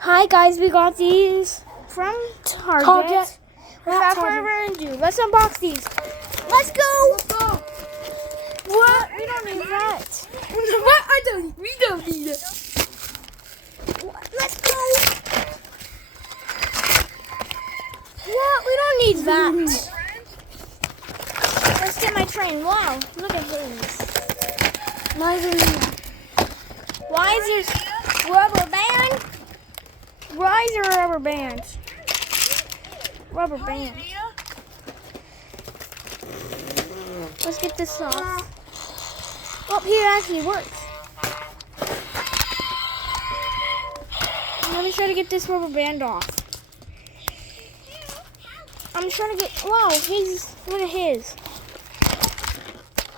Hi guys, we got these from Target. Without further ado, let's unbox these. Let's go! What? We don't need that. What? We don't need it. Let's go! What? We don't need that. Let's get my train. Wow, look at his. Why is there rubber band? Why is there a rubber band? Rubber band. Let's get this off. Oh, here it actually works. Let me try to get this rubber band off. I'm trying to get, wow, look at his.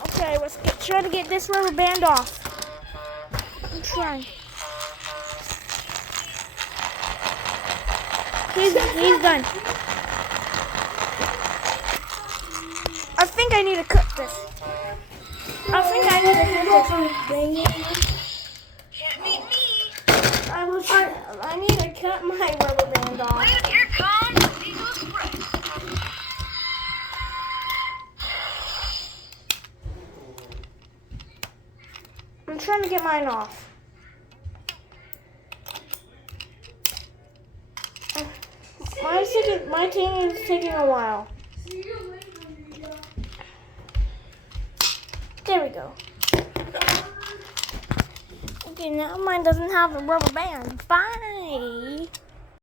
Okay, let's try to get this rubber band off. I'm trying. He's done. I think I need to cut this. Can't meet me. I need to cut my rubber band off. And here comes Eagle Express. I'm trying to get mine off. My thing is taking a while. There we go. Okay, now mine doesn't have a rubber band. Bye.